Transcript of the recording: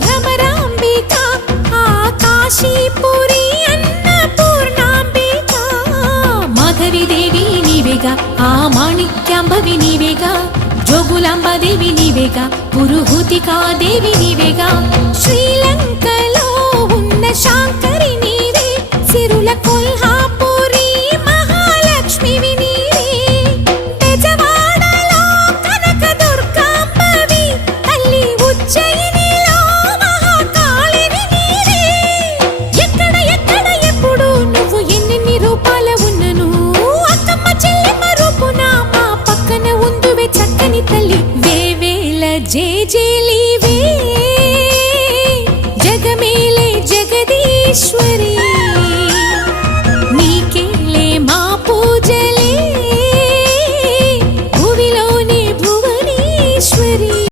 భ్రమరాంబిక ఆ కాశీపురి అన్నపూర్ణాంబిక మాధవి దేవి నీవేగా ఆ మాణిక్యాంబవి నీవేగా జోగులాంబదేవి నీవేగా పురుహూతికా దేవి నీవేగా శ్రీలంకలో ఉన్న శాంకరి నీవే సిరుల కొల్హాపురి మహాలక్ష్మివి నీవే బెజవాడలో కనక దుర్గాంబవి తల్లి ఉజ్జయినిలో మహాకాళివి నీవే ఎక్కడ ఎక్కడ ఎప్పుడు నువ్వు ఎన్నెన్ని రూపాల ఉన్నను అక్కమ్మ చెల్లెమ్మ రూపున మా పక్కన ఉందువే చక్కని తల్లి వేవేల జేజేలి